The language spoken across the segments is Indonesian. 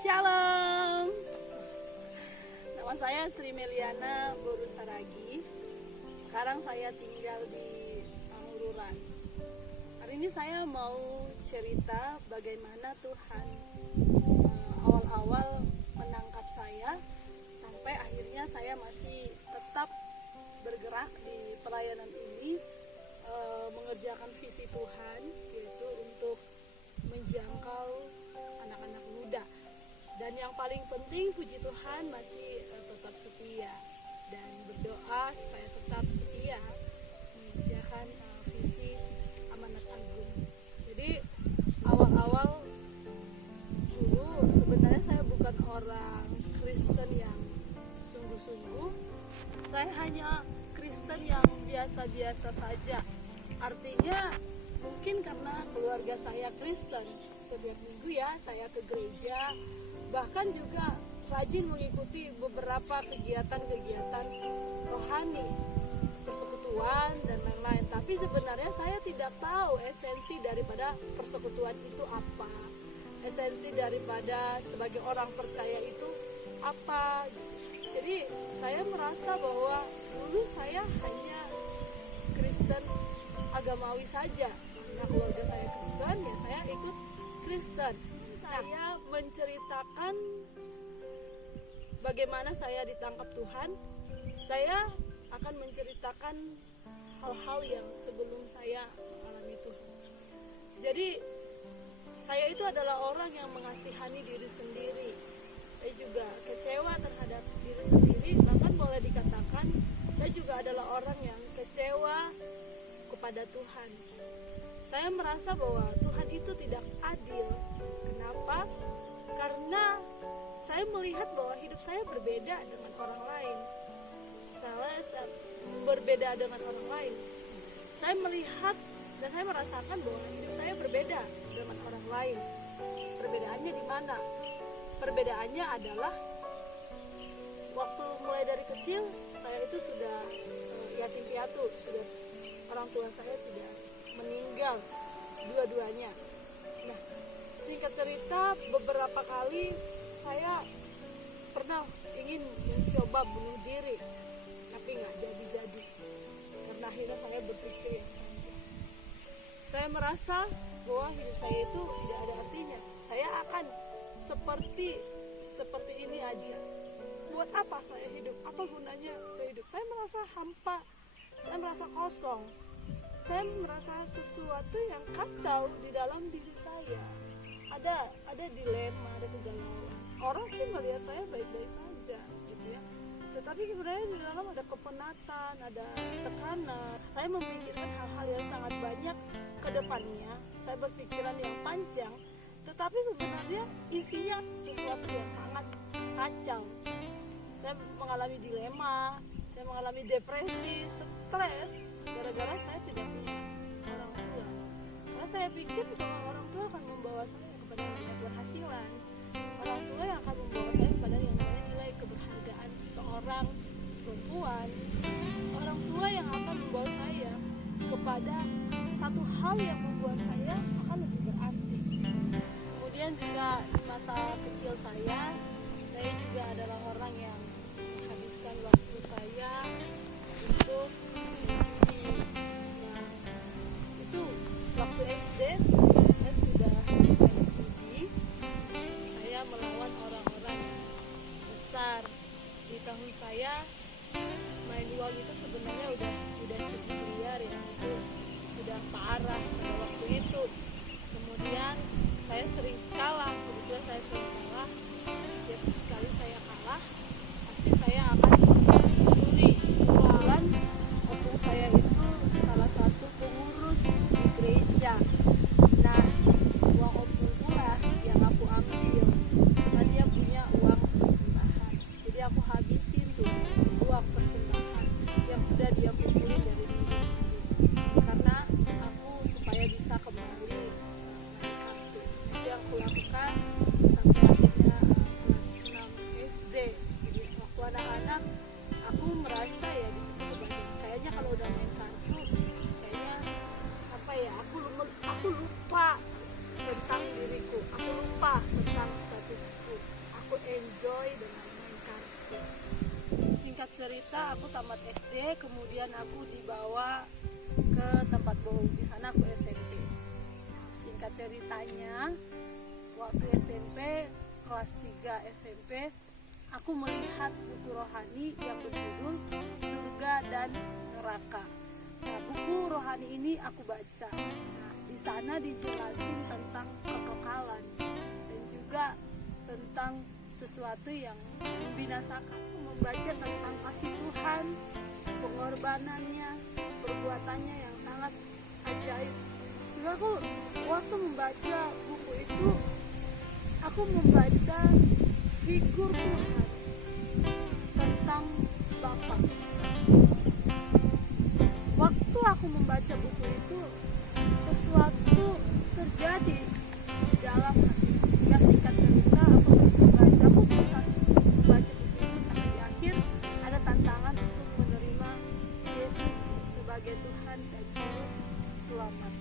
Shalom. Nama saya Sri Meliana Borusaragi. Sekarang saya tinggal di Pangururan. Hari ini saya mau cerita bagaimana Tuhan awal-awal menangkap saya sampai akhirnya saya masih tetap bergerak di pelayanan ini, mengerjakan visi Tuhan, yaitu untuk menjangkau anak-anak muda. Dan yang paling penting, puji Tuhan, masih tetap setia dan berdoa supaya tetap setia mengerjakan visi amanat agung. Jadi awal-awal dulu sebenarnya saya bukan orang Kristen yang sungguh-sungguh. Saya hanya Kristen yang biasa-biasa saja. Artinya mungkin karena keluarga saya Kristen, setiap minggu ya saya ke gereja, bahkan juga rajin mengikuti beberapa kegiatan-kegiatan rohani, persekutuan dan lain-lain. Tapi sebenarnya saya tidak tahu esensi daripada persekutuan itu apa, esensi daripada sebagai orang percaya itu apa. Jadi saya merasa bahwa dulu saya hanya Kristen agamawi saja. Karena keluarga saya Kristen, ya saya ikut Kristen. Saya menceritakan bagaimana saya ditangkap Tuhan. Saya akan menceritakan hal-hal yang sebelum saya alami Tuhan. Jadi saya itu adalah orang yang mengasihani diri sendiri. Saya juga kecewa terhadap diri sendiri. Bahkan boleh dikatakan saya juga adalah orang yang kecewa kepada Tuhan. Saya merasa bahwa Tuhan itu tidak adil. Kenapa? Karena saya melihat bahwa hidup saya berbeda dengan orang lain. Saya berbeda dengan orang lain. Saya melihat dan saya merasakan bahwa hidup saya berbeda dengan orang lain. Perbedaannya di mana? Perbedaannya adalah waktu mulai dari kecil saya itu sudah yatim piatu, sudah orang tua saya sudah meninggal dua-duanya. Nah, singkat cerita, beberapa kali saya pernah ingin mencoba bunuh diri, tapi nggak jadi-jadi. Karena akhirnya saya berpikir yang panjang. Saya merasa bahwa hidup saya itu tidak ada artinya. Saya akan seperti ini aja. Buat apa saya hidup? Apa gunanya saya hidup? Saya merasa hampa. Saya merasa kosong. Saya merasa sesuatu yang kacau di dalam diri saya. Ada dilema, ada kegalauan. Orang sih melihat saya baik-baik saja, gitu ya. Tetapi sebenarnya di dalam ada kepenatan, ada tekanan. Saya memikirkan hal-hal yang sangat banyak ke depannya. Saya berpikiran yang panjang, tetapi sebenarnya isinya sesuatu yang sangat kacau. Saya mengalami dilema, saya mengalami depresi, stres, gara-gara saya tidak punya orang tua. Karena saya pikir bahwa orang tua akan membawa saya kepada nilai keberhasilan, orang tua yang akan membawa saya kepada yang namanya nilai keberhargaan seorang perempuan, orang tua yang akan membawa saya kepada satu hal yang membuat saya akan lebih berarti. Kemudian juga di masa kecil saya juga adalah orang yang menghabiskan waktu saya untuk judi. Nah, itu waktu SD saya sudah main judi. Saya melawan orang-orang besar. Di tahun saya main uang itu sebenarnya udah cukup liar ya, itu sudah parah pada waktu itu. Kemudian saya sering kalah, kebetulan saya sering kalah. Setiap kali saya kalah, pasti saya akan mencuri. Kebetulan opung saya itu salah satu pengurus di gereja. Nah, uang opungku lah yang aku ambil, karena dia punya uang persembahan. Jadi aku habisin tuh uang persembahan yang sudah dia kumpulin dari dulu. Karena aku supaya bisa kembali naik kartu. Itu yang aku lakukan sampai akhirnya kelas 6 SD. Jadi waktu anak-anak aku merasa ya di situ kayaknya kalau udah main kartu kayaknya apa ya, aku lupa tentang diriku, aku lupa cerita, aku tamat SD, kemudian aku dibawa ke tempat bohong. Di sana aku SMP. Singkat ceritanya, waktu SMP kelas 3 SMP, aku melihat buku rohani yang berjudul Surga dan Neraka. Nah, buku rohani ini aku baca. Nah, di sana dijelasin tentang kekekalan dan juga tentang sesuatu yang membinasakan. Aku membaca tentang kasih Tuhan, pengorbanannya, perbuatannya yang sangat ajaib. Juga aku waktu membaca buku itu, aku membaca figur Tuhan tentang Bapa. Waktu aku membaca buku itu, sesuatu terjadi di dalam hati. Ya, singkat cerita, aku membaca buku itu sampai di akhir ada tantangan untuk menerima Yesus sebagai Tuhan dan Juru Selamat.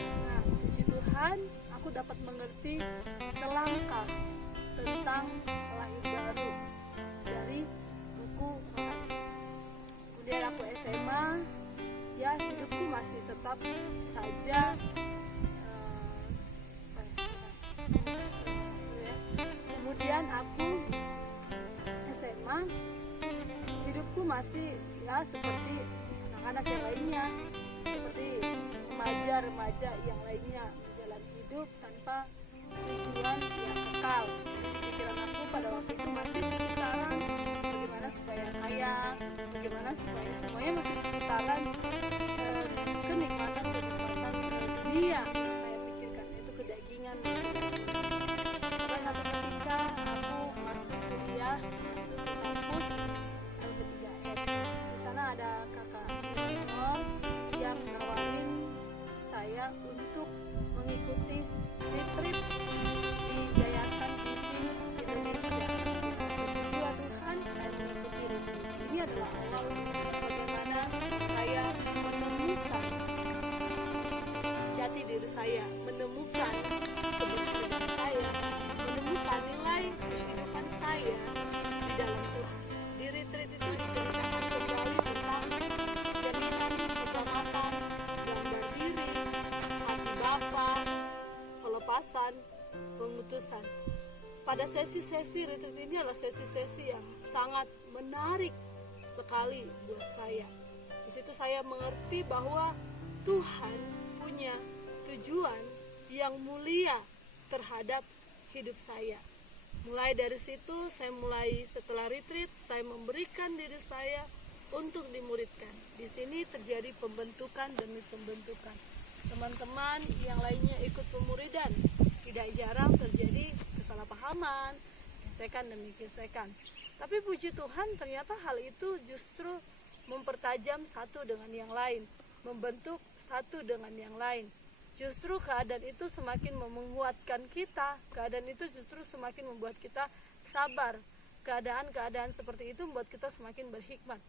Nah, puji Tuhan, aku dapat mengerti selangkah tentang lahir baru dari buku rohani. Kemudian aku SMA, ya hidupku masih tetap saja kemudian aku SMA, hidupku masih ya seperti anak-anak yang lainnya, seperti remaja-remaja yang lainnya, menjalani hidup tanpa tujuan yang kekal. Pikiran aku pada waktu itu masih seputaran bagaimana supaya kaya, bagaimana supaya semuanya masih seputaran kenikmatan dunia yang saya pikirkan, itu kedagingan. Sampai satu ketika aku masuk kuliah, masuk ke kampus L3M. Di sana ada kakak senior yang nawarin saya untuk mengikuti retreat di Yayasan Giving Indonesia. Puji Tuhan, saya mengikuti retreat. Ini adalah awal bagaimana saya menemukan jati diri saya, menemukan keberhasilan saya, menemukan nilai kehidupan saya di dalam Tuhan. Di retreat itu diceritakan kembali tentang jaminan keselamatan, gambar diri, hati Bapa, pelepasan, pengutusan. Pada sesi-sesi retreat ini adalah sesi-sesi yang sangat menarik sekali buat saya. Di situ saya mengerti bahwa Tuhan punya tujuan yang mulia terhadap hidup saya. Mulai dari situ setelah retreat saya memberikan diri saya untuk dimuridkan. Di sini terjadi pembentukan demi pembentukan. Teman-teman yang lainnya ikut pemuridan, tidak jarang terjadi kesalahpahaman, gesekan demi gesekan. Tapi puji Tuhan, ternyata hal itu justru mempertajam satu dengan yang lain, membentuk satu dengan yang lain. Justru keadaan itu semakin menguatkan kita, keadaan itu justru semakin membuat kita sabar. Keadaan-keadaan seperti itu membuat kita semakin berhikmat.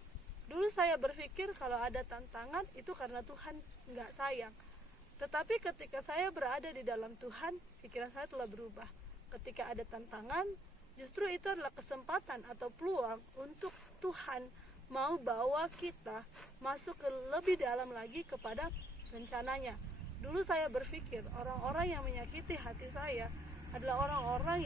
Dulu saya berpikir kalau ada tantangan itu karena Tuhan nggak sayang. Tetapi ketika saya berada di dalam Tuhan, pikiran saya telah berubah. Ketika ada tantangan, justru itu adalah kesempatan atau peluang untuk Tuhan mau bawa kita masuk ke lebih dalam lagi kepada rencananya. Dulu saya berpikir orang-orang yang menyakiti hati saya adalah orang-orang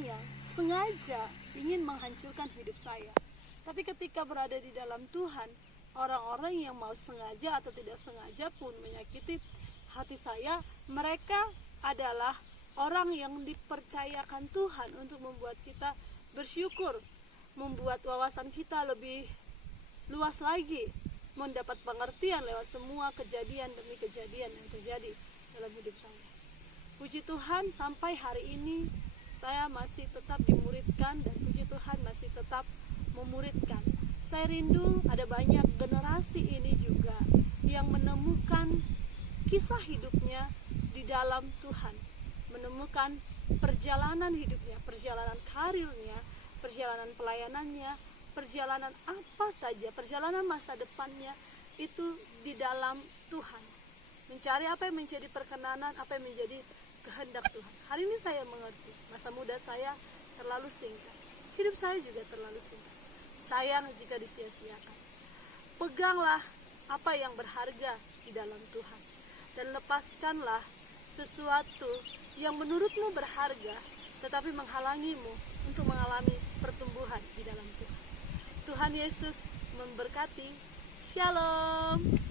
yang sengaja ingin menghancurkan hidup saya. Tapi ketika berada di dalam Tuhan, orang-orang yang mau sengaja atau tidak sengaja pun menyakiti hati saya, mereka adalah orang yang dipercayakan Tuhan untuk membuat kita bersyukur, membuat wawasan kita lebih luas lagi, mendapat pengertian lewat semua kejadian demi kejadian yang terjadi dalam hidup saya. Puji Tuhan, sampai hari ini saya masih tetap dimuridkan dan puji Tuhan masih tetap memuridkan. Saya rindu ada banyak generasi ini juga yang menemukan kisah hidupnya di dalam Tuhan, menemukan perjalanan hidupnya, perjalanan karirnya, perjalanan pelayanannya, perjalanan apa saja, perjalanan masa depannya itu di dalam Tuhan. Mencari apa yang menjadi perkenanan, apa yang menjadi kehendak Tuhan. Hari ini saya mengerti, masa muda saya terlalu singkat, hidup saya juga terlalu singkat. Sayang jika disia-siakan. Peganglah apa yang berharga di dalam Tuhan, dan lepaskanlah sesuatu yang menurutmu berharga tetapi menghalangimu untuk mengalami pertumbuhan di dalam Tuhan. Tuhan Yesus memberkati. Shalom.